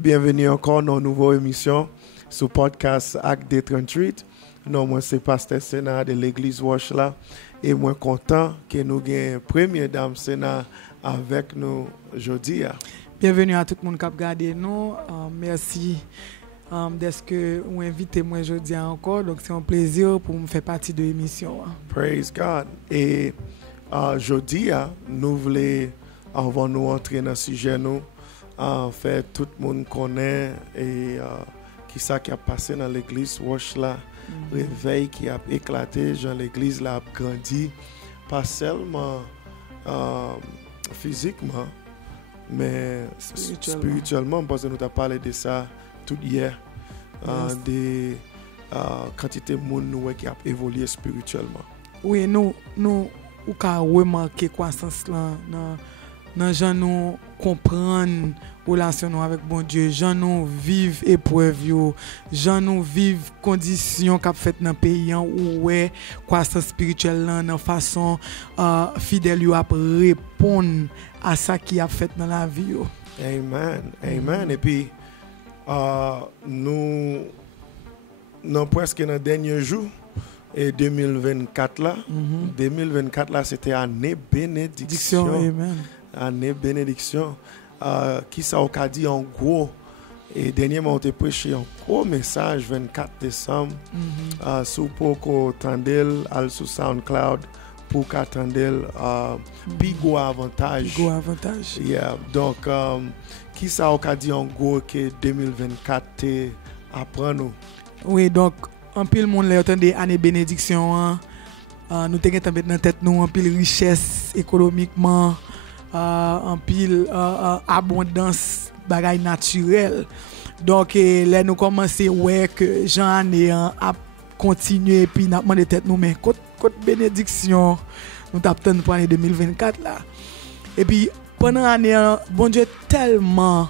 bienvenue encore dans une nouvelle émission sur le podcast Acte des 38. Non, moi c'est Pasteur Sénat de l'église Wash là et moi content que nous ayons première dame Sénat avec nous aujourd'hui. Bienvenue à tout le monde qui a regardé nous. Merci d'être que vous invitez moi aujourd'hui encore. Donc c'est un plaisir pour me faire partie de l'émission. Praise God. Et aujourd'hui, nous voulons, avant de nous entrer dans le sujet, nous faire tout le monde connaît et qui ça qui a passé dans l'église Wash là, réveil qui a éclaté, genre l'église là a grandi, pas seulement physiquement, mais spirituellement, parce que nous avons parlé de ça tout hier, des quantités de monde qui a évolué spirituellement. Oui, nous avons remarqué la croissance là, dans gens nous comprendre relation avec bon Dieu, gens nous vivre épreuve, gens nous vivre conditions qu'a fait dans pays où ouais croissance spirituelle là dans façon fidèle à répondre à ça qui a fait dans la vie. Amen. Amen. Et puis nous presque dans le dernier jour et 2024 là, 2024 là c'était année bénédiction. Amen. Année bénédiction. Qui ça a dit en gros et dernièrement on a prêché un gros message 24 décembre sur pour Tandel al sur SoundCloud pour qu'attendel bigo avantage. Yeah. Donc qui ça a dit en gros que 2024 apprend nous. Oui, donc en pile monde là attendait année bénédiction nous t'inquiète dans tête nous en pile richesse économiquement en pile abondance bagay naturel. Donc là nous commencer ouais que Jean a continué puis n'a demandé tête nous mais côté bénédiction nous t'attend pour l'année 2024 là. Et puis pendant l'année bon Dieu tellement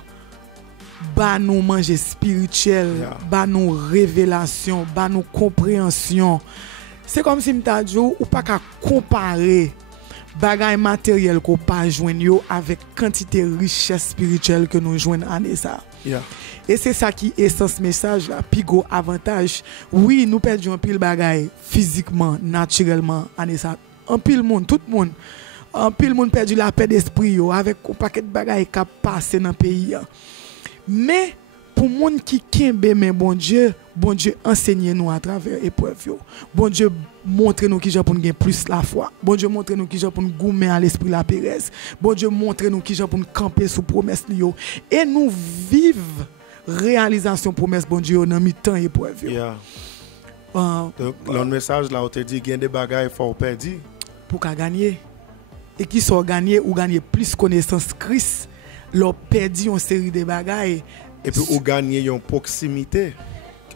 ba nous manger spirituel, ba nous révélation, ba nous compréhension. C'est comme si m'ta dit ou pas qu'à comparer bagay matériel qu'on pas joindre avec quantité richesse spirituelle que nous joignons année ça. Yeah. Et c'est ça qui est ce message là, pigo avantage. Oui, nous perdons un pile bagay physiquement, naturellement année ça. Un pile monde, tout le monde. Un pile monde perdu la paix d'esprit avec un paquet de bagay qui passé dans le pays. Mais pour monde qui kembe mais bon Dieu enseigne nous à travers épreuve. Bon Dieu montre nous qui j'ai pour gagner plus la foi. Bon Dieu montre nous qui j'ai pour goumer à l'esprit la péresse. Bon Dieu montre nous qui j'ai pour camper sous promesse yo et nous vivre réalisation promesse bon Dieu dans mi-temps épreuve. Yeah. Donc le message là on te dit gain des bagages faut perdre pour qu'à gagner et qui sont gagner ou gagner plus connaissance Christ, leur perdu une série de bagages. Et puis ou gagner une proximité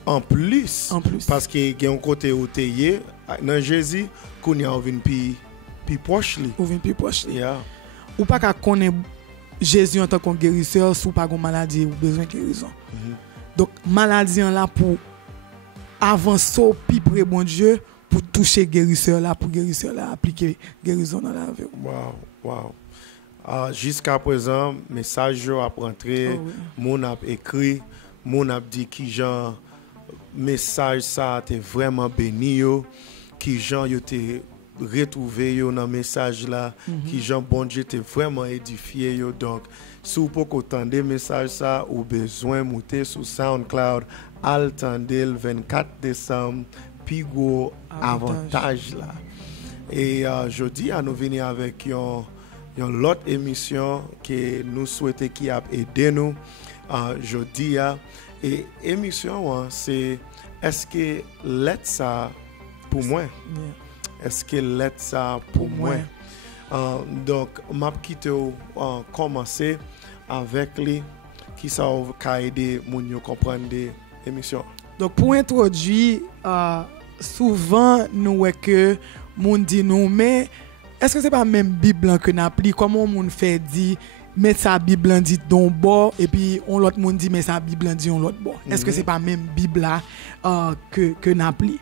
en plus. Parce que il y a un côté où tu es dans Jésus qu'on y a vinn pi proche li. Ou vinn pi proche li. Yeah. Ou pas qu'à connaître Jésus en tant que guérisseur sous pas une maladie ou besoin de guérison. Donc maladie en là pour avancer au plus près bon Dieu pour toucher guérisseur là pour guérisseur là appliquer guérison dans la vie. Wow. Jusqu'à présent, message a rentré, mon a écrit, mon a dit qui genre message ça t'es vraiment béni yo, qui genre yo t'es retrouvé yo dans message là, qui genre bon Dieu t'es vraiment édifié yo. Donc si vous pouvez entendre message ça ou besoin monter sur SoundCloud Altandel 24 décembre pigo avantage là. Et jeudi nous venir avec une autre émission que nous souhaitons qui a aidé nous jeudi et émission c'est est-ce que let ça pour moi est-ce que let ça pour moi donc m'a quitté commencer avec lui qui ça va aider moun yo comprendre l'émission. Donc pour introduire souvent nous ouais que moun dit nous mais est-ce que c'est pas même Bible que n'a pris comment moun fait dit mettre sa Bible dit don bord et puis on l'autre monde dit mais sa Bible dit on l'autre bord. Est-ce que c'est pas même Bible là que n'a pris?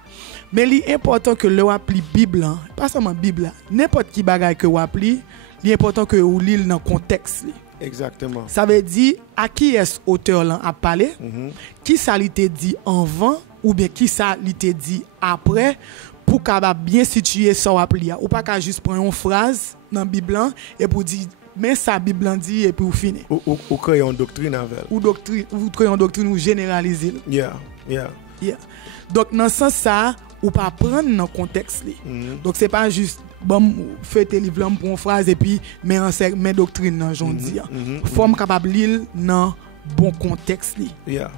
Mais c'est important que le appli Bible pas seulement Bible n'importe qui bagaille que ou appli, c'est important que ou lire dans contexte. Exactement. Ça veut dire à qui est-ce auteur là a parlé, qui ça lui te dit avant ou bien qui ça lui te dit après pour capable bien situer ça ou lire. Ou pas qu'à juste prendre une phrase dans la Bible et pour dire mais ça Bible dit et puis vous finir. Ou créer une doctrine avec. Ou créer une doctrine ou généraliser. Yeah. Donc dans ce sens ça ou pas prendre dans contexte là. Donc c'est pas juste bon fait tes livre pour une phrase et puis mais doctrine dans j'en dis. Forme capable lire dans bon contexte là.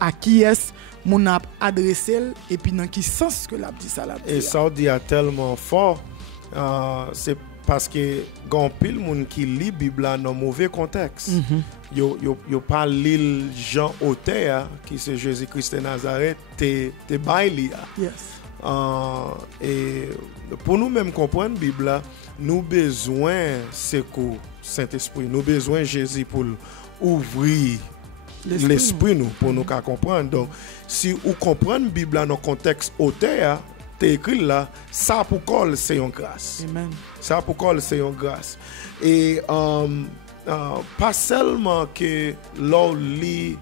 À qui est-ce mon a adressé et puis dans qui sens que l'a dit ça là. Et ça dit tellement fort c'est parce que grand pile monde qui lit Bible dans mauvais contexte. Yo pas lire Jean auteur qui c'est Jésus-Christ de Nazareth te baili. Yes. Et pour nous même comprendre Bible, nous besoin secours Saint-Esprit, nous besoin Jésus pour ouvrir l'esprit nous pour nous comprendre. Donc si vous comprenez Bible dans contexte auteur t'es écrit là, ça pour col c'est une grâce. Amen. Ça pour col c'est une grâce. Et pas seulement que l'on lit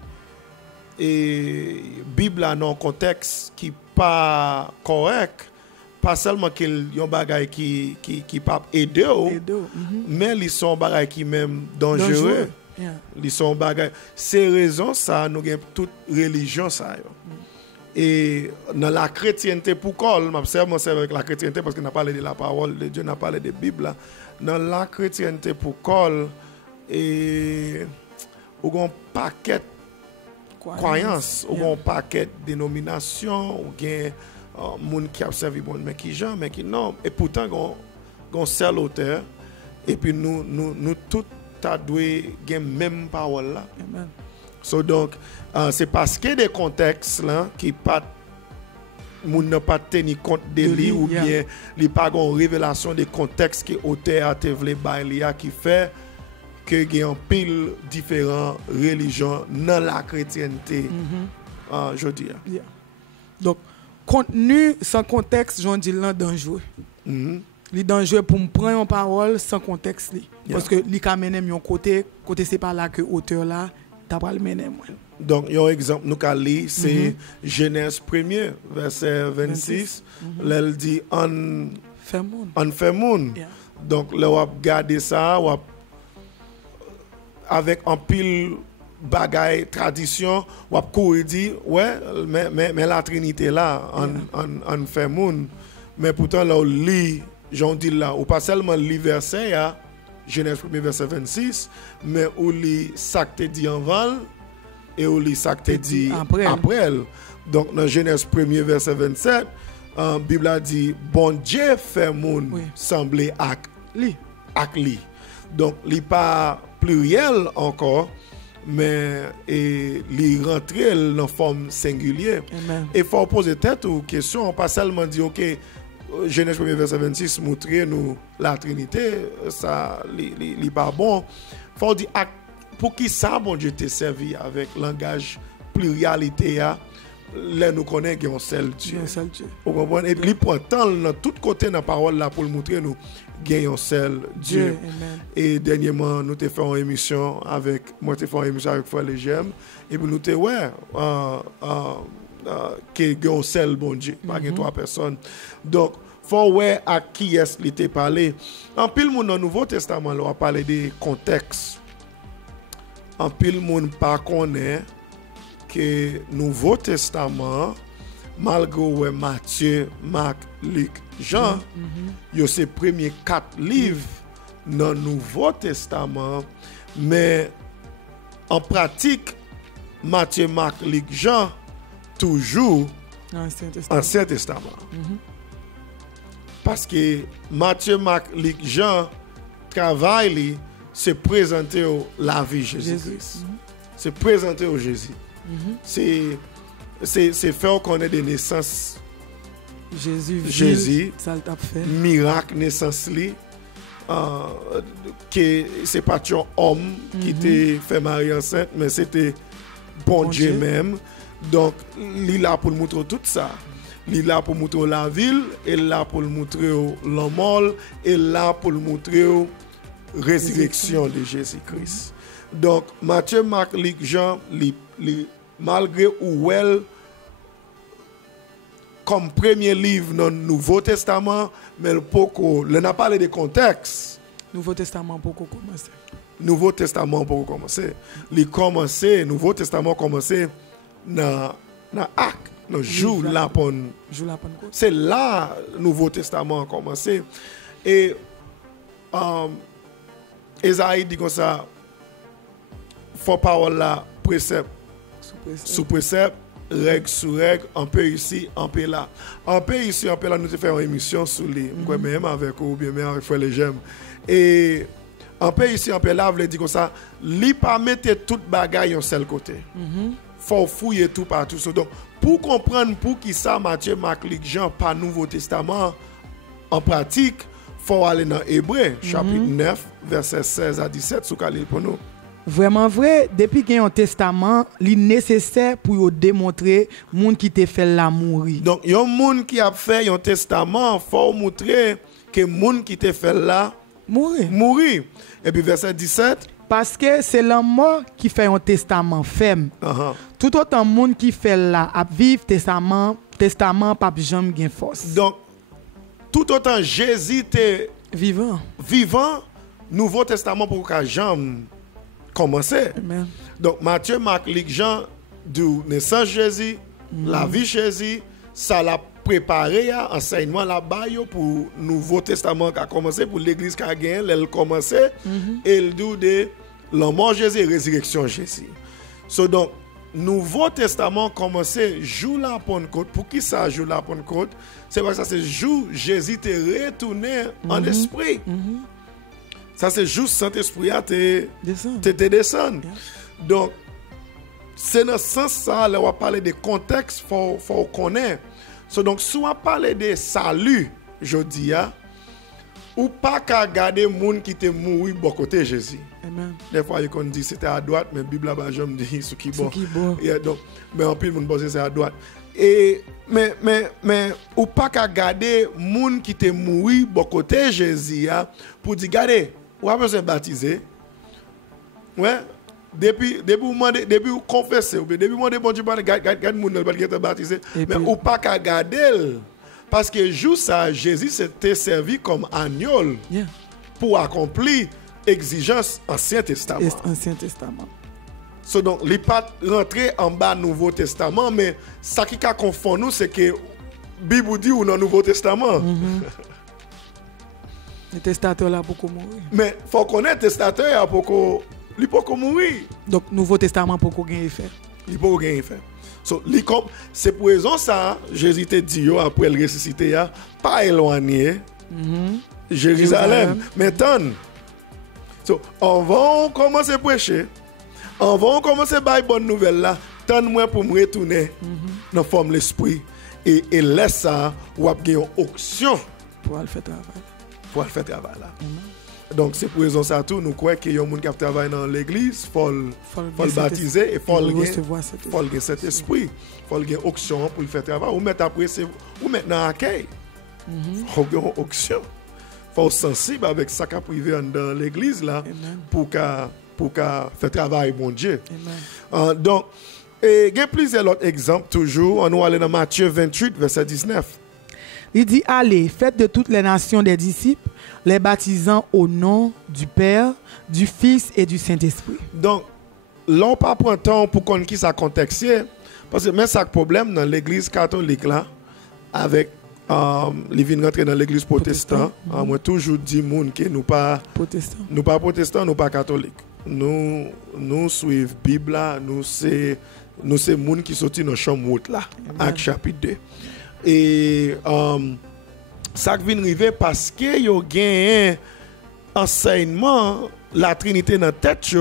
et Bible dans un contexte qui pas correct, pas seulement qu'il y a un bagage qui pas aider mais ils sont bagage qui même dangereux. Ils sont bagage. C'est raison ça nous avons toute religion ça. Et dans la chrétienté pour col, m'observe avec la chrétienté parce qu'on a parlé de la parole de Dieu, on a parlé de Bible. Dans la chrétienté pour col et on a un paquet croyances, ou un paquet de dénominations, ou bien monde qui a servi bon mais qui Jean mais qui non et pourtant on seul auteur et puis nous tout ta doué gain même parole là. Amen. So donc c'est parce que des contextes là qui pas moun n'a pas tenu compte de lui ou bien li pas gon révélation des contextes que auteur a te vle bail qui fait que il y a un pile différents religions dans la chrétienté aujourd'hui. Donc contenu sans contexte, j'en dis là dangereux. Li dangereux pour me prendre en parole sans contexte li. Parce que li ka mener mon côté c'est pas là que auteur là t'a pas le mener moi. Donc un exemple nous ka li c'est Genèse 1er verset 26, là il dit on fait moun. Donc là on regarder ça on avec un pile bagaille tradition ou courir dit ouais mais la trinité là on fait moun mais pourtant là on lit j'en dis là ou pas seulement lit verset ya Genèse 1 verset 26 mais on lit ça que dit en val et on lit ça que dit après. Donc dans Genèse 1 verset 27 Bible a dit bon Dieu fait moun sembler ak li. Donc li pas pluriel encore mais li rentrer dans forme singulière. Et faut poser tête aux questions pas seulement dire OK Genèse 1 verset 26 montrer nous la Trinité ça li pas bon. Faut dire pour qui ça bon Dieu te servi avec langage pluralité là nous connaît qu'il y a un seul Dieu. Vous comprenez? Et il prend temps dans tout côté dans la parole là pour le montrer nous qu'il y a un seul Dieu. Et dernièrement nous t'ai fait une émission avec Frère Legem et puis nous t'ai qu'il y a un seul bon Dieu, pas que trois personnes. Donc faut voir à qui est-ce qu'il t'a parlé. En pile monde dans le Nouveau Testament là on parler des contextes. En pile monde pas connaît que Nouveau Testament malgré Matthieu, Marc, Luc, Jean, yo c'est premiers 4 livres dans le Nouveau Testament mais en pratique Matthieu, Marc, Luc, Jean toujours Ancien Testament. Parce que Matthieu, Marc, Luc, Jean travail c'est présenter la vie de Jésus-Christ. C'est présenter au Jésus. C'est faire connaître des naissances Jésus ça t'a fait miracle naissance li que c'est pas un homme qui t'a fait marier enceinte mais c'était bon Dieu même. Donc il est là pour montrer tout ça. Il est là pour montrer la ville, il est là pour montrer l'homme, il est là pour montrer résurrection de Jésus-Christ. Donc, Matthieu, Marc, Luc, Jean, malgré ou elle, comme premier livre dans le Nouveau Testament, mais le poco, on a parlé de contexte. Nouveau Testament pour commencer. Nouveau Testament pour commencer. Nouveau Testament commencer dans Actes, dans jour là pour. C'est là Nouveau Testament a commencé. Et Esaïe dit comme ça, faut parole là, précepte sous précepte, règle sous règle, un peu ici, un peu là. Un peu ici, un peu là, nous avons fait une émission sur les. Même avec ou bien même avec Frère les J'aime. Et un peu ici, un peu là, vous dire comme ça, li pas mettre toute bagaille en seul côté. Faut fouiller tout partout. Donc, pour comprendre pour qui ça, Matthieu, Marc, Luc, Jean, pas Nouveau Testament, en pratique, faut aller dans Hébreu, chapitre 9, verset 16 à 17, sous Khalil pour nous. Vraiment vrai, depuis qu'il y a un testament, il est nécessaire pour démontrer monde qui te fait la mourir. Donc, il y a un monde qui a fait un testament, faut montrer que monde qui te fait là mourir. Et puis verset 17. Parce que c'est l'homme mort qui fait un testament ferme. Tout autant monde qui fait là à vivre testament pas jamais gain force. Donc tout autant Jésus était vivant, Nouveau Testament pour qu'à jamais commencer. Amen. Donc Matthieu, Marc, Luc, Jean, du naissance Jésus, la vie Jésus, ça l'a préparé à enseignement là-bas pour Nouveau Testament qui a commencé, pour l'église qui a gagné, elle a commencé, et le dit de la mort Jésus et résurrection Jésus. Donc, Nouveau Testament commencé jour la Pentecôte. Pour qui ça jour la Pentecôte? C'est parce que ça c'est jour Jésus t'est retourné en esprit. Ça c'est juste Saint-Esprit a te descend. Donc, c'est dans ce sens ça, là on va parler de contexte, faut connaître. Donc, si on parle de salut, je dis, ou pas qu'à garder les gens qui te mouru bon côté Jésus. Amen. Des fois, ils dit c'était à droite, mais la Bible là-bas, je me dis ce qui bon. Donc, mais en plus, le monde pense c'est à droite. Et, mais, ou pas qu'à garder les gens qui te mouru bon côté Jésus, pour dire, regardez, ou a besoin de baptiser. Ouais. Depuis vous confessez, depuis vous demandez bon Dieu, garde moun qui est baptisé, mais ou pas qu'à garder. Parce que juste ça, Jésus s'était servi comme agneau pour accomplir l'exigence Ancien Testament. Donc, il n'est pas rentré en bas Nouveau Testament, mais ce qui confond nous, c'est que la Bible dit ou dans le Nouveau Testament. Le testateur là pour mourir. Mais il faut connaître le testateur pour il peut mourir. Donc, Nouveau Testament pour qu'on ait fait. Il peut gagner fait. C'est pour raison ça, Jésus te dit après le ressuscité, pas éloigné Jérusalem. Maintenant, on va commencer à prêcher. On va commencer à faire une bonne nouvelle là. Tant moins pour me retourner dans la forme de l'esprit. Et laisse ça, ou avoir une option pour le faire travail. Là. Donc, c'est pour raison ça tout, nous croyons qu'il y a des gens qui travaillent dans l'église, il faut le baptiser et il faut le cet esprit. Il faut le option pour le faire travail. Ou mettre après, ou maintenant accueil. Il faut une option. Il faut être sensible avec ça qui est privé dans l'église là pour faire travail, mon Dieu. Donc, il y a plusieurs autres exemples toujours. On va aller dans Matthieu 28, verset 19. Il dit, allez, faites de toutes les nations des disciples, les baptisant au nom du Père, du Fils et du Saint-Esprit. Donc, là, on pas prendre temps pour qu'on qui ça contexte, parce que même ça problème dans l'église catholique là, avec les vins rentrer dans l'église protestante, moi toujours dit moun que nous pas protestants, nous pas catholiques. Nous suivons Bible là, nous c'est moun qui sorti dans chambre haute là, Actes chapitre 2. Et ça vient arriver parce que yo gagne enseignement la Trinité dans tête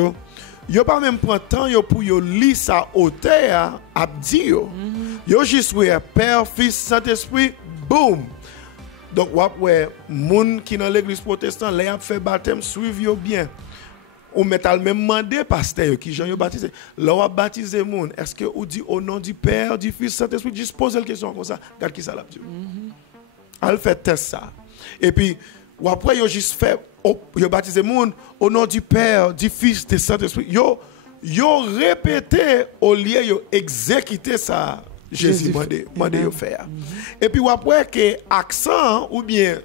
yo pas même prend temps yo pour yo lire ça hauteur a dit yo juste ouais Père, Fils, Saint-Esprit, boum. Donc ouais moun qui dans l'église protestante les a fait baptême suivre yo bien. Ou metal même demander pasteur qui Jean yo baptisé. Là on baptiser moun, est-ce que ou dit au nom du Père, du Fils, Saint-Esprit, juste poser la question comme ça, regarde qui ça l'a dit. Elle fait test ça. Et puis ou après yo juste fait yo baptisé moun au nom du Père, du Fils, du Saint-Esprit. Yo répété au lieu yo exécuter ça Jésus mandé yo faire. Et puis ou après que accent ou bien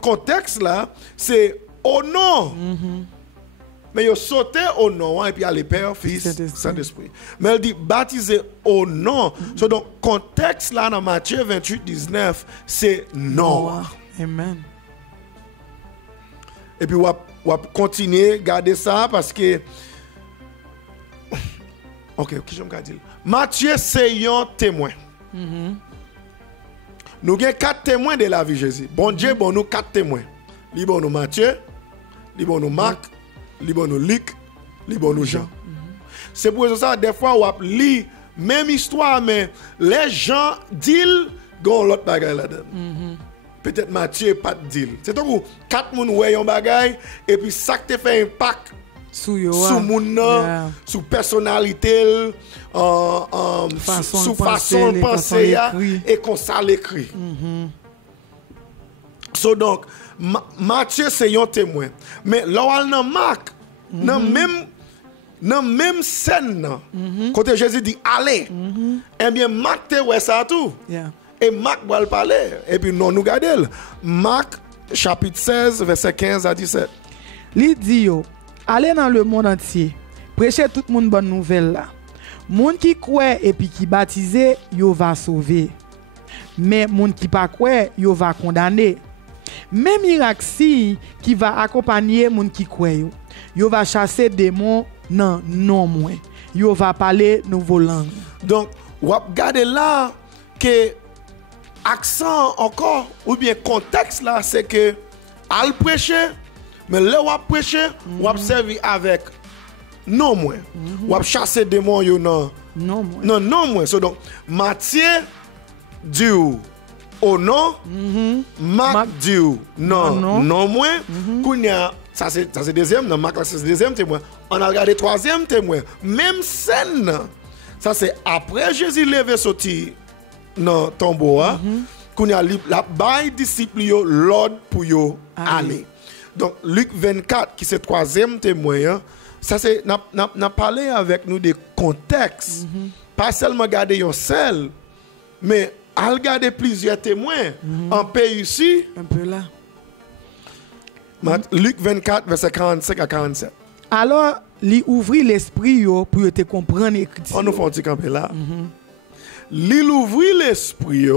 contexte là, c'est au nom. Mais il sauté au nom et puis à le Père, Fils, Saint-Esprit. Mais il dit baptisé au nom. Donc, contexte là dans Matthieu 28, 19, c'est non. Amen. Et puis, on va continuer à garder ça parce que. Ok, je vais dire. Matthieu, c'est un témoin. Nous avons 4 témoins de la vie de Jésus. Bon Dieu, bon nous 4 témoins. Il bon nous Matthieu, il bon nous Marc, il bon nous Luc, il bon nous Jean. C'est pour ça des fois on lit même histoire mais les gens disent gon l'autre bagaille là-dedans. Peut-être Matthieu pas de deal. C'est donc 4 moun ouais un bagaille et puis ça qui te fait impact sous moun sous personnalité sous façon de penser et qu'on ça l'écrit. So donc Matthieu c'est un témoin. Mais là dans Marc dans même scène quand Jésus dit allez eh bien Marc te ouais ça tout. Et Marc va le parler et puis non nous garder. Marc chapitre 16 verset 15 à 17. Il dit yo allez dans le monde entier prêcher tout le monde bonne nouvelle là. Moun qui croit et puis qui baptisé yo va sauver. Mais moun qui pas croit yo va condamner. Même miracle si qui va accompagner moun qui croit yo va chasser démons non moins. Yo va parler nouveau langue. Donc ou regarder là que accent encore ou bien contexte là c'est que al prêcher mais là ou prêcher ou servir avec non moins ou chasser démons yo non moins. So donc Matthieu dit au nom Marc dit non moins kounya ça c'est deuxième dans Marc c'est deuxième témoin. On a regardé troisième témoin même scène ça c'est après Jésus levé sorti dans tombeau qu'on a la bail disciple yo l'ordre pour yo aller. Donc Luc 24 qui c'est troisième témoin ça c'est n'a parlé avec nous des contextes pas seulement garder un seul mais à regarder plusieurs témoins en pays ici un peu là. Luc 24 verset 45 à 47. Alors li ouvrit l'esprit yo pour te comprendre écriture. On nous fait un petit camper là. L'il ouvrit l'esprit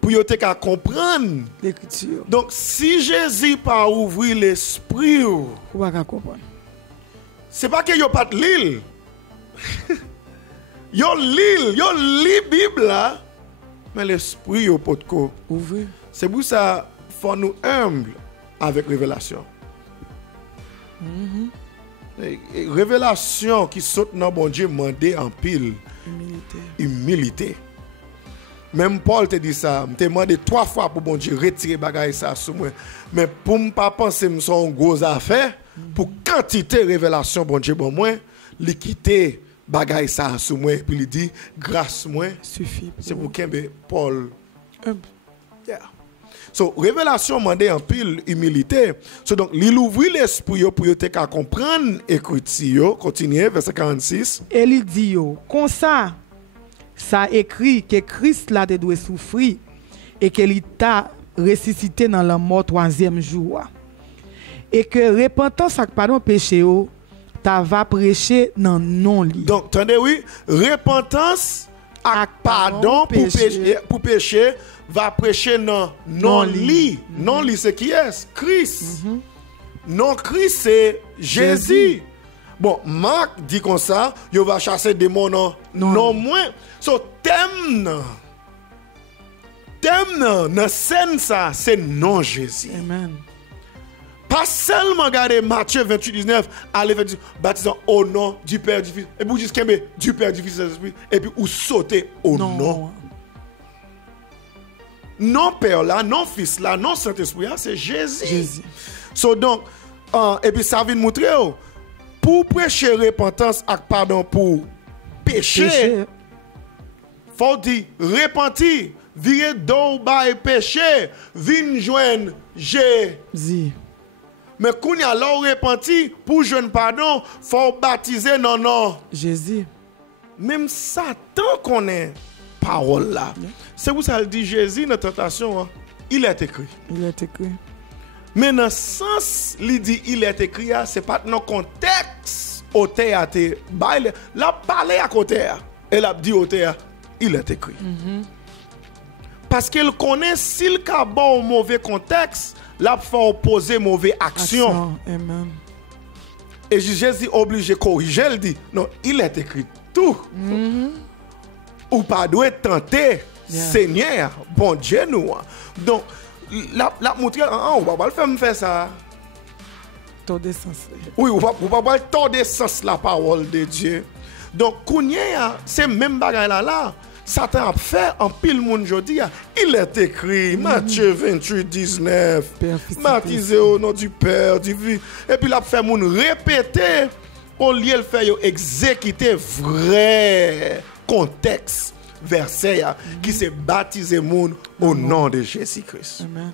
pour yo te comprendre l'écriture. Donc si Jésus pas ouvrir l'esprit ou pas comprendre. C'est pas que yo pas de l'île. yo lit Bible là mais l'esprit yo pas de ouvrir. C'est pour ça faut nous humble avec révélation. Révélation qui saute dans bon Dieu mandé en pile humilité. Même Paul te dit ça, me demandé 3 fois pour bon Dieu retirer bagaille ça sur moi. Mais pour me pas penser me son gros affaire pour quantité révélation bon Dieu bon moi, li quitter bagaille ça sur moi puis il dit grâce moi suffit. C'est pour qu'embe Paul. Yeah. So, révélation mandé en pile humilité. So, donc, il ouvrit l'esprit pour te comprendre écriture. Continuez, verset 46. Et il dit yo, comme ça écrit que Christ là te doit souffrir et qu'il t'a ressuscité dans la mort 3e jour. Et que repentance ak pardon péché yo, ta va prêcher dans non li. Donc, attendez oui, repentance ak pardon pour péché va prêcher non li. Non li c'est qui est? Christ. Non Christ c'est Jésus. Bon, Marc dit comme ça, il va chasser des démons non moins. So thème dans scène ça c'est non Jésus. Amen. Pas seulement regarder Matthieu 28 19 aller faire baptisant au nom du Père du Fils et puis juste du Père du Fils et du Saint-Esprit et puis ou sauter au nom. Non Père là, non Fils là, non Saint-Esprit là, c'est Jésus. So donc et puis ça vient montrer pour prêcher repentance et pardon pour péché. Faut dire repentir, Vire d'eau bas et péché, vin joindre Jésus. Mais quand il y a l'eau repenti, pour joindre pardon, faut baptiser non. Jésus. Même Satan connaît parole là. C'est pour ça qu'il dit Jésus dans la tentation, hein, il est écrit. Il est écrit. Mais dans le sens, il dit il est écrit, c'est pas dans le contexte, au théâtre. Là, parler à côté, et là, dit au théâtre, il est écrit. Parce qu'il connaît s'il y a un bon ou mauvais contexte, là, il faut opposer mauvaise action. Amen. Et Jésus obligé de corriger, il dit, non, il est écrit tout. Ou pas doit tenter, Seigneur, bon Dieu nous. Donc, la montrer, on va pas le faire ça. Ton de sens. Oui, on va pas ton de sens la parole de Dieu. Donc, c'est même bagaille là. Satan a fait en pile monde aujourd'hui. Il est écrit, Matthieu 28, 19. Baptisé au nom du Père, du Fils. Et puis, il a fait monde répéter, au lieu de faire exécuter vrai contexte, verset, qui s'est baptisé monde au nom de Jésus-Christ. Amen.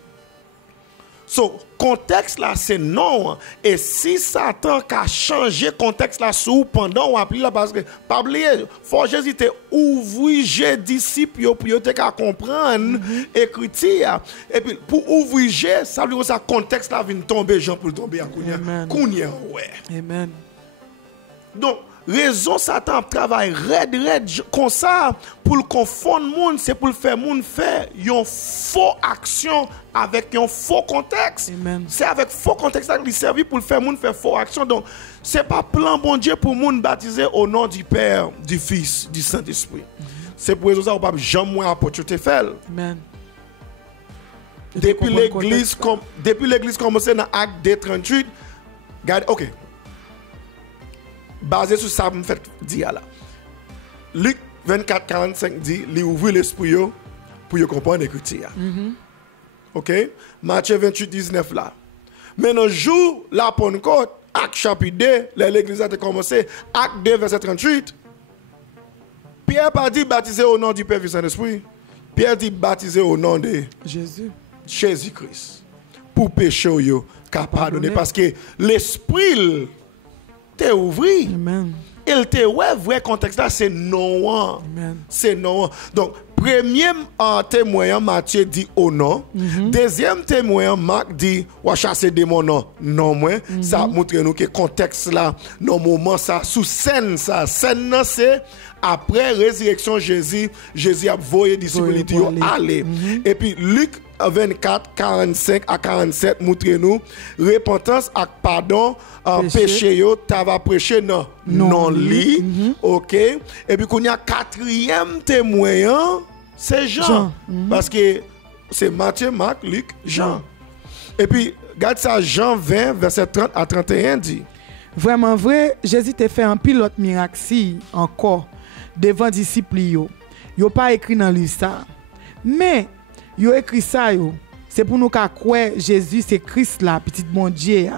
So, contexte là, c'est non. Et si Satan a changé contexte là sous pendant ou après là, parce que, pas oublier, faut Jésus te ouvrir disciples pour te comprendre écriture. Et puis, pour ouvrir, ça veut dire que ça contexte là vient tomber, Jean pour tomber à Kounia. Ouais. Amen. Donc, raison Satan travaille raide comme ça pour le confondre monde, c'est pour le faire monde faire une fausse action avec un faux contexte. Amen. C'est avec faux contexte qu'il servi pour le faire monde faire fausse action. Donc c'est pas plan bon Dieu pour monde baptiser au nom du Père, du Fils, du Saint-Esprit. C'est pour ça qu'on pas jamais moins apôtre te faire. Amen. Depuis l'église commencé dans Acte 2:38, regarde, OK. Basé sur ça, me fait dire là. Luc 24:45 dit, il ouvre l'esprit pour comprendre l'écriture. OK? Matthieu 28:19 là. Mais dans le jour, la Pentecôte, Acte chapitre 2, l'église a commencé, Acte 2, verset 38. Pierre pas dit baptiser au nom du Père, Fils et Saint-Esprit. Pierre dit baptiser au nom de Jésus-Christ. Pour péché, qu'à pardonner. Parce que l'esprit t'es ouvri. Amen. Il te vrai contexte là, c'est non. Amen. C'est non. Donc, premier témoin, Matthieu dit au nom. Deuxième témoin, Marc dit, ou chasser démon non. Non, moi. Ça montre nous que contexte là, dans moment ça, sous scène ça. Scène c'est après résurrection Jésus a voyé disciples aller. Et puis Luc 24:45 à 47 montre nous repentance et pardon péché yo t'ava prêché non li. OK. Et puis qu'on y a quatrième témoin, c'est Jean. Parce que c'est Matthieu, Marc, Luc, Jean. Et puis regarde ça, Jean 20 verset 30 à 31 dit. Vraiment vrai, Jésus t'a fait un pilote miracle si encore devant disciples yo. Yo pas écrit dans livre ça. Mais yo écrit ça yo, c'est pour nous croire Jésus c'est Christ là, petit bon Dieu.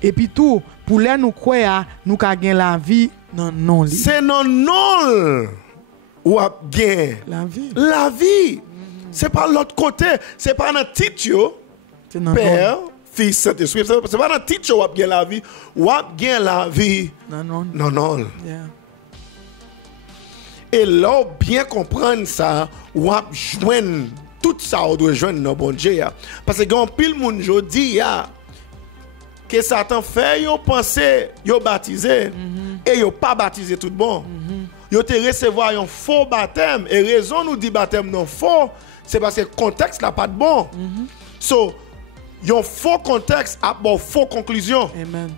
Et puis tout pour les nous croire nous ka gain la vie non li. C'est non ou a gain la vie. C'est pas l'autre côté, c'est pas dans titre Père, Fils, Saint-Esprit, c'est pas dans titre ou a gain la vie, ou a gain la vie. Non. Yeah. Et là, bien comprendre ça, ou a joindre tout ça, on doit joindre dans bon Dieu. Parce que quand pile moun jodi que Satan fait, yo penser, yo baptisé, et yo pas baptisé tout bon. Yo te recevoir un faux baptême, et raison nous dit baptême non faux, c'est parce que le contexte là pas de bon. So, yon faux contexte a bon faux conclusion. Amen.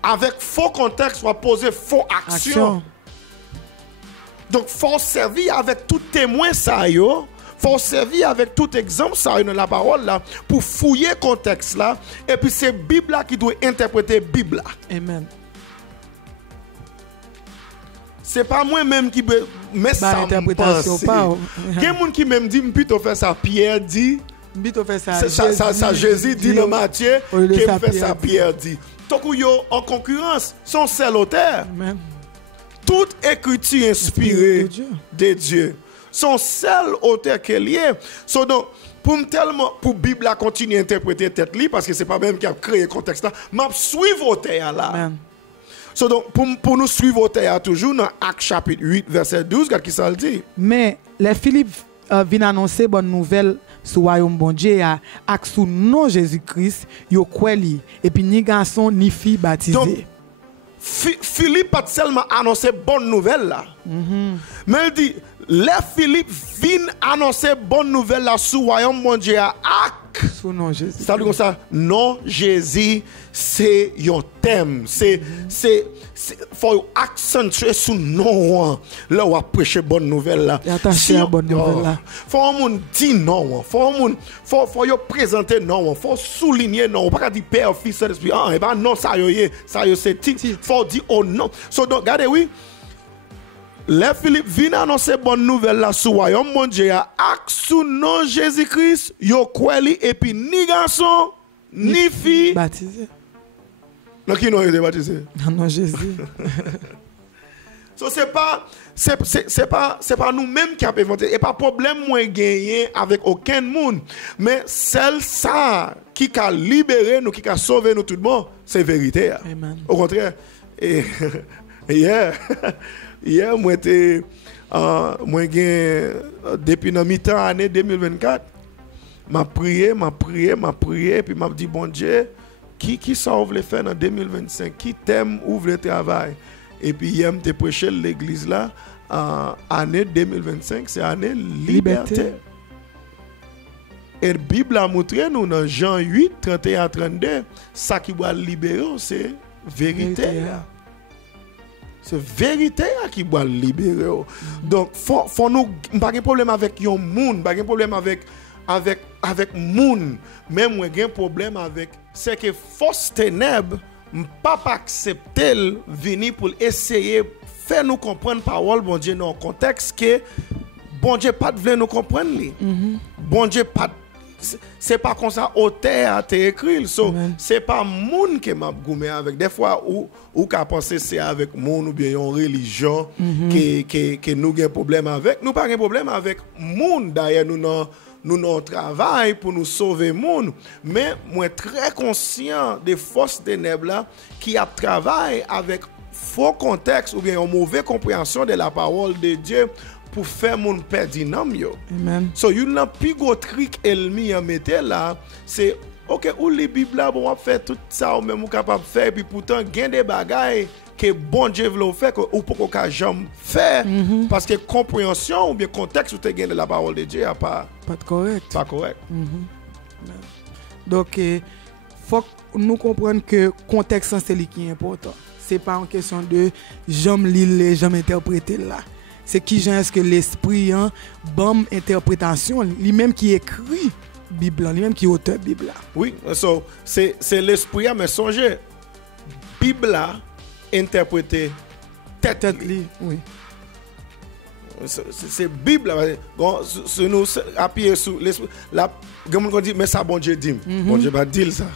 Avec faux contexte, on va poser faux action. Donc, faut servir avec tout témoin ça yo. Faut servir avec tout exemple ça dans la parole là pour fouiller contexte là et puis c'est Bible là qui doit interpréter Bible là. Amen. C'est pas moi même qui mais ça interprétation pas. Il y a des gens qui même dit plutôt faire ça Pierre dit plutôt faire ça Jésus dit dans Matthieu qui fait ça Pierre dit. Donc yo en concurrence son seul auteur. Amen. Toute écriture inspirée de Dieu. Son seul auteur qui est lié. So, donc, pour Bible à continuer à interpréter tête li, parce que c'est pas même qui a créé le contexte là, m'a suivre auteur là. Amen. So, donc, pour nous suivre auteur toujours dans Actes chapitre 8, verset 12, regarde qui ça le dit. Mais les Philippe vient annoncer bonne nouvelle sur royaume bon Dieu ak sous nom Jésus-Christ, yo kweli et puis ni garçon ni fille baptisé. Donc, Philippe pas seulement annoncé bonne nouvelle là. Mais il dit les Philippe vient annoncer bonne nouvelle là sur royaume bon Dieu ak sous nom Jésus. ça veut dire comme ça, non Jésus c'est un thème, c'est faut accentuer sous non là où prêcher bonne nouvelle là. Attaché à bonne nouvelle là. Faut un monde dire non, faut yo présenter non, faut souligner non, pas dire père fils Saint-Esprit. Ah et ben non ça yo c'est titre, faut dire oh non. So donc regardez oui. Les Philippe viennent annoncer bonne nouvelle là sur royaume mon Dieu ak sous nom Jésus-Christ yo kweli et puis ni garçon ni fille baptisé. Non qui non été baptisé. Non Jésus. So c'est pas nous-mêmes qui avons inventé et pas problème moins gagné avec aucun monde mais celle ça qui a libéré nous qui a sauvé nous tout le monde c'est vérité. Amen. Au contraire et hier moi était moi gain depuis dans mi-temps année 2024 m'a prié puis m'a dit bon Dieu qui ça ouvre le faire en 2025 qui t'aime ouvre le travail et puis hier me prêché l'église là année 2025 c'est année liberté. Et la Bible a montré nous dans Jean 8 31 32 ça qui doit libérer c'est vérité. C'est vérité qui doit libérer. Donc faut nous pas de problème avec yon monde, pas de problème avec monde, même moi j'ai un problème avec c'est que force ténèbres pas accepter venir pour essayer faire nous comprendre parole bon Dieu dans un contexte que bon Dieu pas veut nous comprendre li. Bon Dieu pas c'est pas comme ça auteur a écrit so c'est pas monde que m'a goumé avec des fois ou qu'a penser c'est avec monde ou bien une religion que nous avons problème avec nous pas un problème avec monde d'ailleurs nous travail pour nous sauver monde mais moi très conscient des forces ténèbres là qui a travaillé avec faux contexte ou bien une mauvaise compréhension de la parole de Dieu pour faire mon perdre nam yo. Amen. So you n'a plus gros trick elmi a mettre là, c'est OK ou les Bible là bon faire tout ça ou même ou capable faire puis pourtant gain des bagailles que bon Dieu veut faire que ou pour qu'on jamais faire parce que compréhension ou bien contexte ou te gain de la parole de Dieu a pas correct. Pas correct. Donc faut nous comprendre que contexte c'est lui qui est important. C'est pas en question de jamais lire, jamais interpréter là. C'est qui est-ce que l'esprit bonne interprétation lui-même qui écrit Bible lui-même qui auteur Bible. Oui, so c'est l'esprit mais songez Bible interprété tête li. Oui. C'est Bible bon nous appuyer sur l'esprit la on dit mais ça bon Dieu dit bon Dieu va dire ça.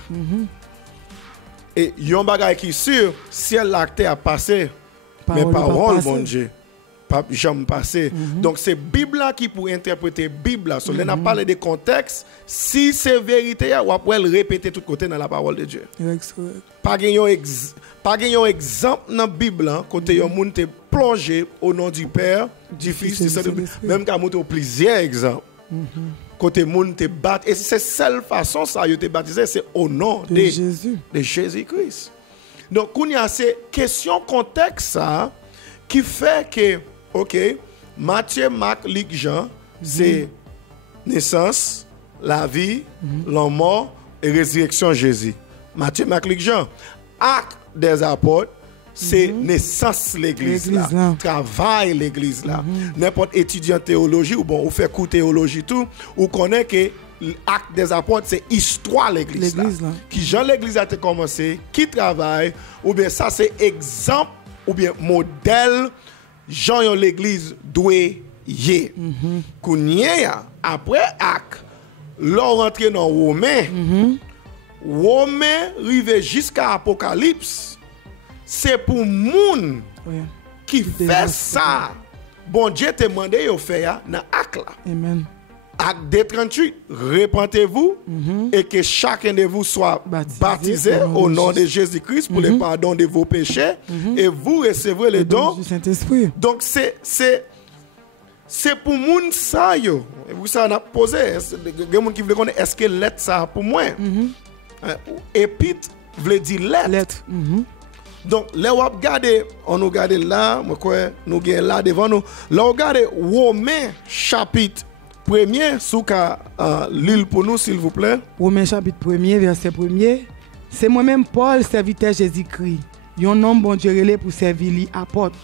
Et yon bagay qui sûr ciel l'acte a passé mais parole bon Dieu pas jamais passé. Donc c'est Bible qui pour interpréter Bible. So on a parlé de contexte, si c'est vérité, on va le répéter tout côté dans la parole de Dieu. Pas gagnon exemple dans Bible côté yon moun te plongé au nom du Père, du Fils, du Saint-Esprit, même quand monté plusieurs exemples. Côté moun te bat et c'est seule façon ça yo te baptisé c'est au nom de Jésus, de Jésus-Christ. Donc il y a ces questions contexte ça qui fait que OK, Matthieu, Marc, Luc, Jean, c'est naissance, la vie, la mort et résurrection de Jésus. Matthieu, Marc, Luc, Jean. Acte des apôtres, c'est naissance l'église là, travail l'église là. N'importe étudiant théologie ou bon, ou fait cours théologie tout, ou connaît que l'acte des apôtres c'est histoire l'église là. Qui Jean l'église a été commencé, qui travaille ou bien ça c'est exemple ou bien modèle Jean l'église doit y Kounya après acte l'on rentre dans Romain Romain rive jusqu'à Apocalypse c'est pour moun qui fait ça bon Dieu te demandé de faire dans acte là. Amen. Acte 2:38, repentez-vous et que chacun de vous soit baptisé au nom de Jésus-Christ pour le pardon de vos péchés et vous recevrez le don du Saint-Esprit. Donc c'est pour moun ça yo. Et vous ça on a posé des gens qui veulent connaître est-ce que lettre ça pour moi. Épître veut dire lettre. Donc là on nous regarde là, moi quoi nous gagne là devant nous. Là on regarde Romains chapitre 1er sous l'île pour nous s'il vous plaît. Romains chapitre 1er verset 1er. C'est moi-même Paul serviteur Jésus-Christ. Yon homme bon Dieu relé pour servir li apôtre.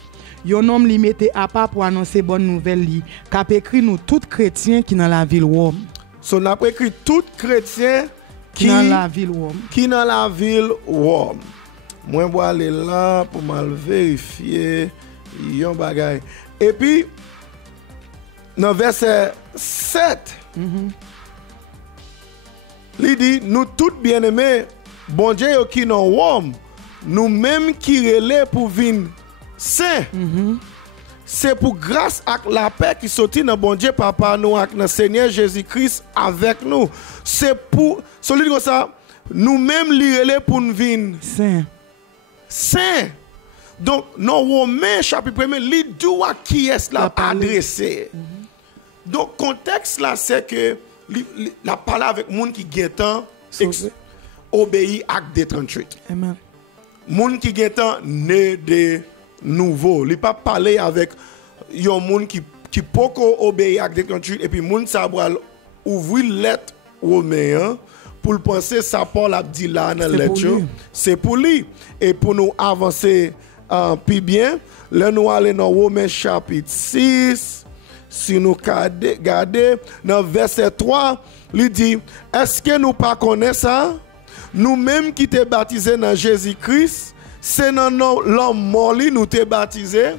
Yon homme li mette à part pour annoncer bonne nouvelle li. Qu'a écrit nous tout chrétiens qui dans la ville Rome. So n'a écrit tout chrétien qui dans la ville Rome. Qui dans la ville Rome. Moi je vais aller là pour mal vérifier yon bagay. Et puis dans verset 7, il dit nous tous bien-aimés, bon Dieu qui dans Rome, nous même qui relais pour venir saint. C'est pour grâce à la paix qui sortit dans bon Dieu papa nous avec notre Seigneur Jésus-Christ avec nous. C'est pour celui comme ça, nous même li relais pour nous venir saint. Donc dans Romains chapitre 1, li doit qui est là adressé. Donc contexte là c'est que la parole avec monde qui guettant obéit acte de 38. Amen. Monde qui guettant né de nouveau, il pas parler avec yon monde qui poko obéir acte de 38 et puis monde ça va ouvrir lettre romain pour penser ça Paul a dit là dans lettre. C'est pour lui et pour nous avancer puis bien, là nous aller dans Romains chapitre 6. Si nous regardons dans verset 3, il dit, est-ce que nous pas connaissons ça? Nous-mêmes qui t'es baptisés dans Jésus-Christ, c'est dans l'homme mort nous t'es baptisés.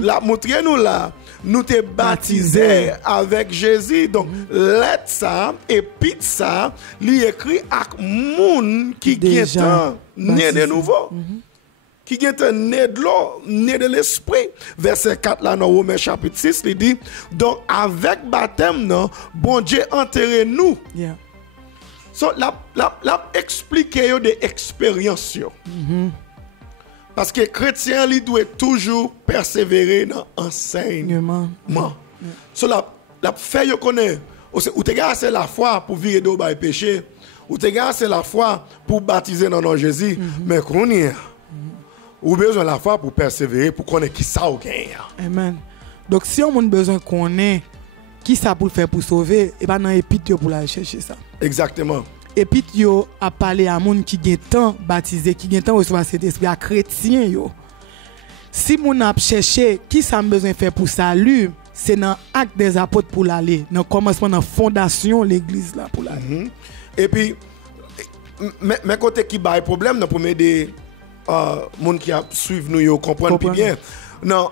La montrez nous là, nous t'es baptisés avec Jésus. Donc, lettre ça, épître ça, il écrit avec moun qui est né de nouveau. Qui est né de l'eau, né de l'esprit. Verset 4 là dans Romains chapitre 6, il dit, donc avec baptême, non, bon Dieu enterré nous. Yeah. So, la expliquer des expériences. Parce que chrétien, il doit toujours persévérer dans l'enseignement. So, la fait, yo connaît, ou te gars c'est la foi pour vivre d'eau by péché, ou te gars c'est la foi pour baptiser dans le nom de Jésus, mais qu'on y est. Ou besoin la foi pour persévérer, pour connaître qui ça ou gagne. Amen. Donc si on a besoin de connaître qui ça pour faire pour sauver, et pas dans l'épître pour aller chercher ça. Exactement. Épître yo a parlé à monde qui gagne temps baptisé, qui gagne temps recevoir cet esprit à chrétien yo. Si mon a cherché qui ça a besoin de faire pour salut, c'est dans acte des apôtres pour l'aller, dans commencement dans fondation l'église là pour l'aller. Et puis mais côté qui bail problème pour m'aider monde qui a suivre nous yo comprendre plus bien. Non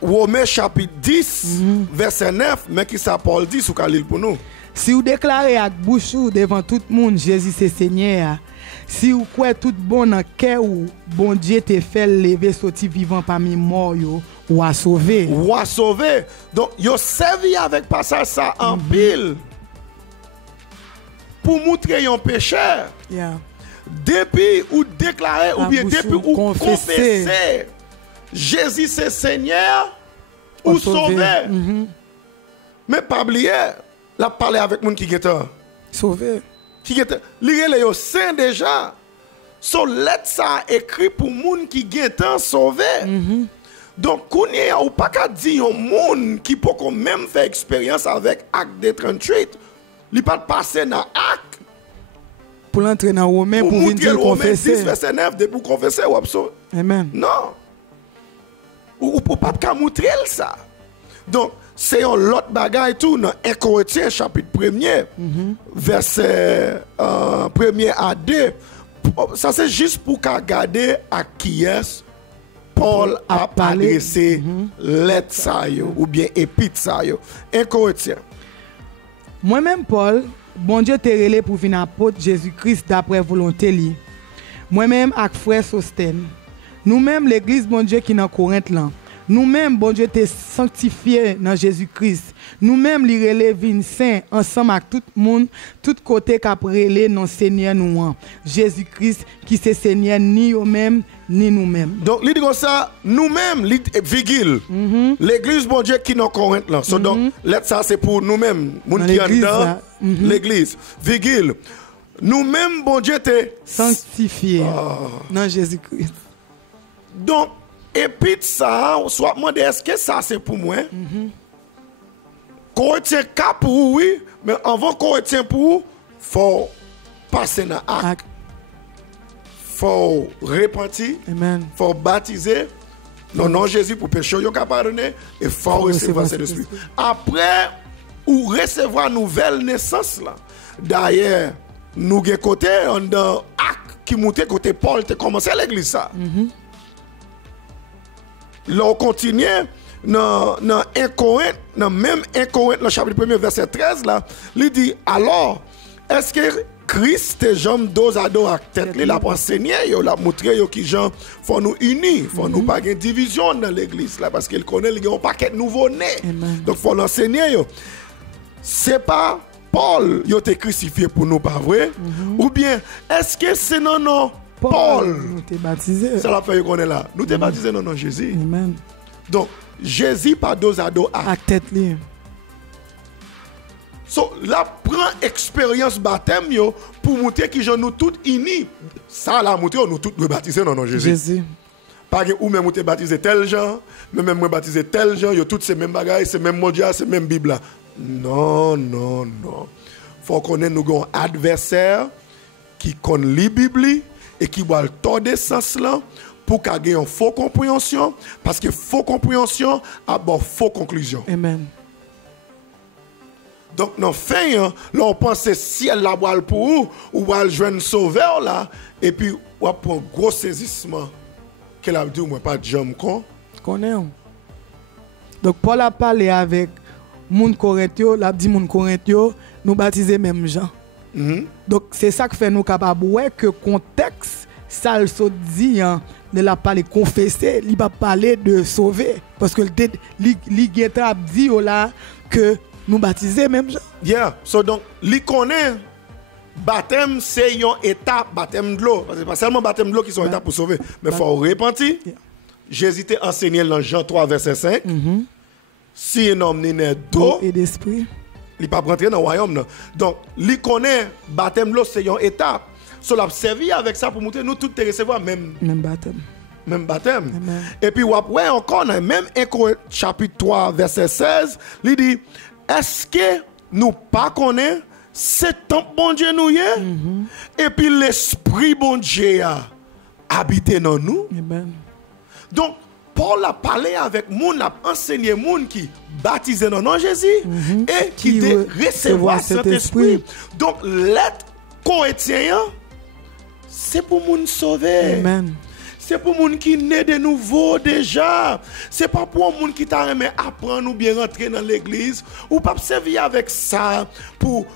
Romains chapitre 10 verset 9 mais qui ça Paul dit sous Khalil pour nous. Si vous déclarez avec bouche devant tout le monde Jésus c'est Seigneur, si vous croyez tout bon dans cœur ou bon Dieu te fait lever sorti vivant parmi mort yo ou à sauver. Donc yo servi avec passage ça en pile pour montrer un pécheur. Yeah. Depuis ou déclarer ou bien depuis ou confesser Jésus c'est Seigneur ou sauver. Mais pas oublier la parler avec moun qui est sauvé. Qui est lire les saint déjà. So let ça écrit pour moun qui est sauvé. Donc connait ou pas qu'à dire un moun qui peut même faire expérience avec acte de 38. Il pas passer dans acte pour l'entrer dans Romain pour venir confesser. 10 verset 9 de pour confesser ou absolument. Amen. Non. Ou pas qu'à montrer ça. Donc c'est un autre bagaille tout dans 1 Corinthiens chapitre 1er verset 1er à 2. Ça c'est juste pour qu'à garder à qui est Paul a adressé lettre ça yo ou bien épître ça yo. 1 Corinthiens. Moi-même Paul, bon Dieu te relé pour venir apôtre Jésus-Christ d'après volonté li. Moi-même avec frère Sostène. Nous-mêmes l'église bon Dieu qui dans Corinthe là. Nous-mêmes, bon Dieu, t'es sanctifié dans Jésus-Christ. Nous-mêmes, les relèvins saints, ensemble avec tout le monde, tout côté qu'a relé non Seigneur nous. Jésus-Christ, qui c'est Seigneur, ni eux-mêmes, ni nous-mêmes. Donc, il dit comme ça, nous-mêmes, virgule, l'église, bon Dieu, qui est dans Corinthe là. So, donc, ça, c'est pour nous-mêmes, moun qui est dans l'église. Virgule. Nous-mêmes, bon Dieu, t'es sanctifié dans Jésus-Christ. Donc, et puis ça, soit demandé, est-ce que ça c'est pour moi? Corinthiens cap pour oui, mais avant Corinthiens pour, faut passer dans l'acte. Faut repentir. Amen. Faut baptiser. Non, Jésus pour péché, il a pardonné. Et faut recevoir cet esprit. Après, ou recevoir nouvelle naissance là. D'ailleurs, nous avons côté, dans acte qui monte côté Paul, tu as commencé l'église ça. Là, on continue dans 1 Corinthe, dans même 1 Corinthe, dans le chapitre 1, verset 13, là, il dit, alors, est-ce que Christ est jamais dos à dos avec tête, il a enseigné, il a montré qui gens faut nous unir, faut nous pas de division dans l'église, là, parce qu'il connaît, il y a un paquet de nouveau-nés. Donc, il faut l'enseigner. C'est pas Paul qui a été crucifié pour nous, pas vrai? Ou bien, est-ce que c'est non, Paul, nous t'es baptisé. C'est la fait qu'on est là. Nous t'es baptisé dans Jésus. Amen. Donc, Jésus pas dos à dos à tête libre. So, la prend expérience baptême yo pour montrer que nous tous unis. Ça la montrer nous tous baptisés dans Jésus. Jésus. Pas que ou même nous baptisé tel gens, même moi baptisé tel gens, yo tous ces mêmes bagages, ces mêmes modia, ces mêmes bible là. Non. Faut qu'on ait nous un adversaire qui connaît la Bible et qui va le tordre sens là pour qu'il y ait une fausse compréhension, parce que fausse compréhension a une fausse conclusion. Amen. Donc, dans le fin, là, on pense que si elle la boit pour vous, ou va joindre sauveur là, et puis on prend un gros saisissement. Qu'elle a dit, moi, pas de jambe con. Donc, Paul a parlé avec moun Corinthio, l'a dit moun Corinthio, nous baptiser même gens. Donc, c'est ça qui fait nous capables ouais, que contexte, ça le so dit, hein, ne l'a pas confessé, il va parler de sauver. Parce que l'Iguetra dit là que nous baptiser même gens. Yeah, so donc, li connaît, baptême, c'est une étape, baptême de l'eau. Parce que pas seulement baptême de l'eau qui sont étapes pour sauver, mais il faut repentir. Yeah. Jésus t'a enseigné dans Jean 3, verset 5. Si un homme n'est né d'eau et d'esprit, il ne peut pas rentrer dans le royaume. Non. Donc, il connaît, baptême de l'eau, c'est une étape. So, l'a servi avec ça pour montrer nous tous recevoir même baptême. Même baptême. Amen. Et puis, ouais, encore, dans même 1 Corinthiens chapitre 3, verset 16, il dit, est-ce que nous pas connaissons c'est temps bon Dieu nous y est? Et puis l'esprit bon Dieu a habité dans nous. Amen. Donc, Paul a parlé avec moun, a enseigné moun qui baptisé dans le nom de Jésus et qui recevoir cet esprit. Donc, l'être Corinthien, c'est pour moun sauver. Amen. C'est pour les gens qui naissent de nouveau déjà. C'est pas pour les gens qui t'a aimé apprendre ou bien rentrer dans l'église. Ou pas servir avec ça pour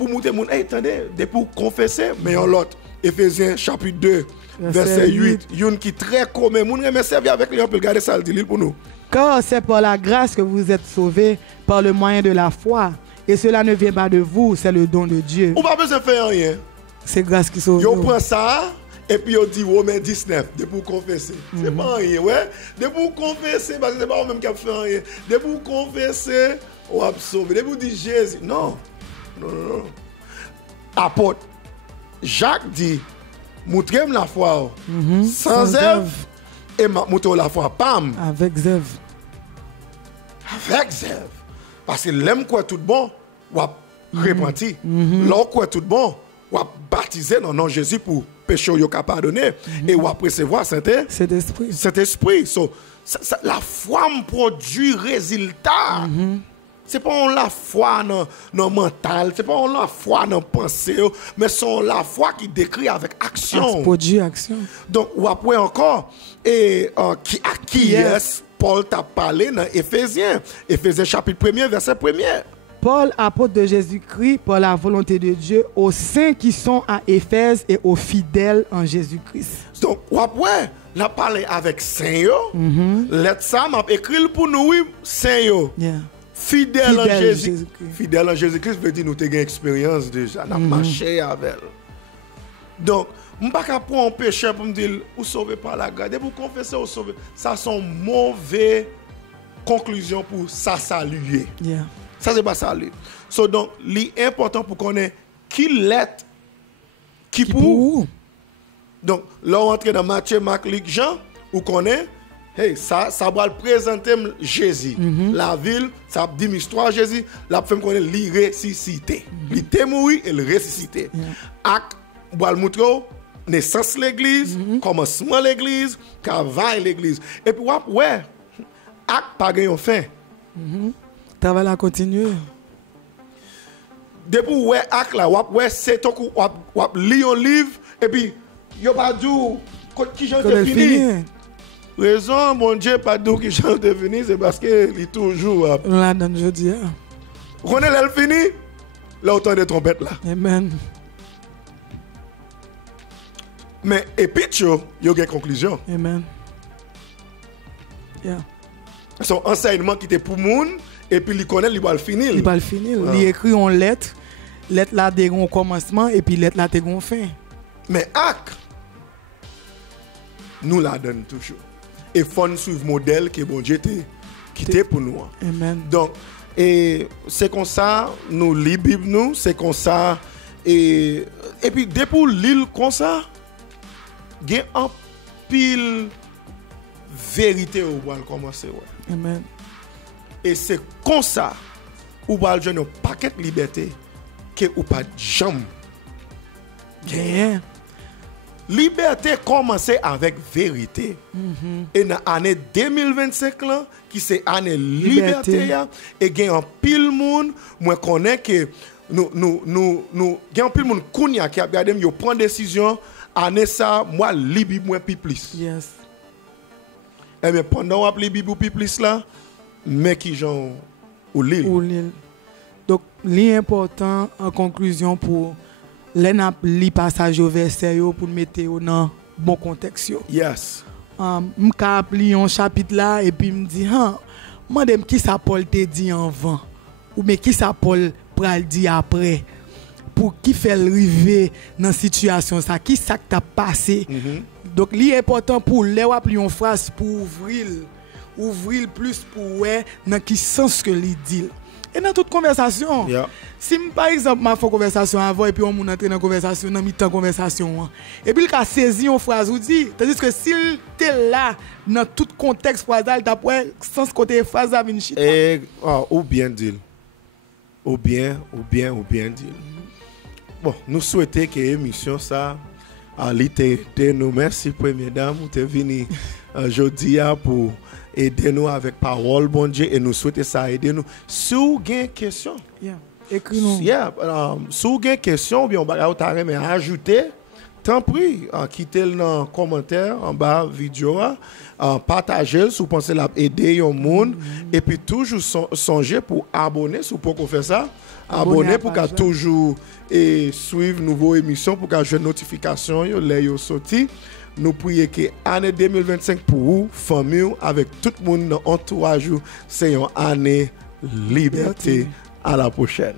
monter mon. Hey, attendez, pour confesser, mais l'autre. Éphésiens chapitre 2, verset 8. Il y a qui est très commun. Moun aime servir avec lui, on peut regarder ça, le dit pour nous. Car c'est par la grâce que vous êtes sauvés par le moyen de la foi. Et cela ne vient pas de vous, c'est le don de Dieu. On va pas besoin de faire rien. C'est grâce qui sauve. Yo prend ça. Et puis on dit Romains 19, de pour confesser. C'est pas rien, ouais. De pour confesser, parce que c'est pas moi-même qui a fait rien. De pour confesser, on a sauvé. De pour dire Jésus. Non. Apôtre Jacques dit, montrez-moi la foi sans œuvre et montrez-moi la foi, pam. Avec zève. Avec zève. Parce que l'aime quoi tout bon, ou a repenti. L'or quoi tout bon, ou a baptisé dans le nom de Jésus pour péché yo ka pardonné et ou après recevoir cet esprit. So, la foi me produit résultat. C'est pas la foi dans mental, c'est pas la foi dans pensée, mais c'est la foi qui décrit avec action. Produit action. Donc ou après encore et qui est Paul t'a parlé dans Éphésiens chapitre 1er verset 1er. Paul, apôtre de Jésus-Christ, par la volonté de Dieu, aux saints qui sont à Éphèse et aux fidèles en Jésus-Christ. Donc, ouais, la parlé avec saint yo. Let ça m'a écrit pour nous, oui, saint yo. Yeah. Fidèle en Jésus-Christ. Fidèle en Jésus-Christ veut dire nous avons une expérience déjà, nous avons marché avec elle. Donc, je ne peux pas prendre un péché pour me dire, vous sauvez par la grâce. Et pour confesser, vous sauvez. Ça, c'est une mauvaise conclusion pour ça saluer. Yeah. Ça, c'est pas saluer. Donc, l'important pour qu'on ait qui l'est, qui pour. Donc, là, on entre dans Matthieu, Marc, Luc, Jean, où qu'on est, hey, ça va le présenter Jésus. La ville, ça dit l'histoire Jésus, la femme qu'on est li ressuscité. Il était mort et le ressuscité. Acte, on va le montrer, naissance l'église, commencement l'église, travail l'église. Et puis, ouais, acte pas gagné fin. Travail la continue. Depuis ouais acte là, ouais c'est ton coup, lire un livre et puis yo pas dit qui j'en te fini. Raison mon Dieu pas dit qui j'en te fini, c'est parce que il toujours là dans jeudi. On est là le fini. Là autant de trompettes là. Amen. Mais et puis yo une conclusion. Amen. Yeah. Son enseignement qui était pour moun et puis il connaît il va le finir. Il va le finir. Il écrit en lettre. Lettre là de un commencement et puis lettre là de un fin. Mais acte nous la donne toujours. Et faut suivre modèle que bon Dieu quitté pour nous. Amen. Donc et c'est comme ça nous lit Bible nous, c'est comme ça et puis depuis lire comme ça, il y a un pile vérité où on va commencer. Ouais. Amen. Et c'est comme ça où on va jouer un paquet de liberté que ou pas jamais. Bien. Liberté commence avec vérité. Et dans l'année 2025 là, qui c'est année liberté et il y a un pile monde moi connais que nous il y a un pile monde kounya qui a regardé yo prend décision année ça moi libre moi plus. Yes. Et mais pendant on libre plus là mais qui gens ou l'île. Donc l'important en conclusion pour les n'a li passage au verset pour mettre dans bon contexte. Yes. M'ka li un chapitre là et puis me dit madame qui ça Paul te dit avant ou mais qui ça Paul pral dit après pour qui fait arriver dans situation ça qui ça t'a passé. Donc l'important pour les wap li une phrase pour ouvrir plus pour ouais dans qui sens que li dit. Et dans toute conversation, si par exemple ma fait conversation avant et puis on monte entrer dans conversation dans mi-temps conversation et puis il a saisi une phrase ou dit tandis que s'il était là dans tout contexte phrasal d'après sens côté phrase a venir chita ou bien dire ou bien dire. Bon, nous souhaitons que l'émission ça l'été nous merci première dame vous êtes venu aujourd'hui pour aider nous avec parole bon Dieu et nous souhaitons ça aider nous. Si vous avez une question, écris-nous. Si vous avez une question, bien on va mais ajouter, tant pis, quittez le dans commentaire en bas vidéo, partagez si vous pensez aider un monde et puis toujours songez pour abonner si vous pouvez faire ça. Abonner pour qu'à toujours et suivre nouvelles émissions pour qu'à jouer notification les sorti. Nous prions que l'année 2025 pour vous, famille, avec tout le monde dans l'entourage, c'est une année liberté. À la prochaine.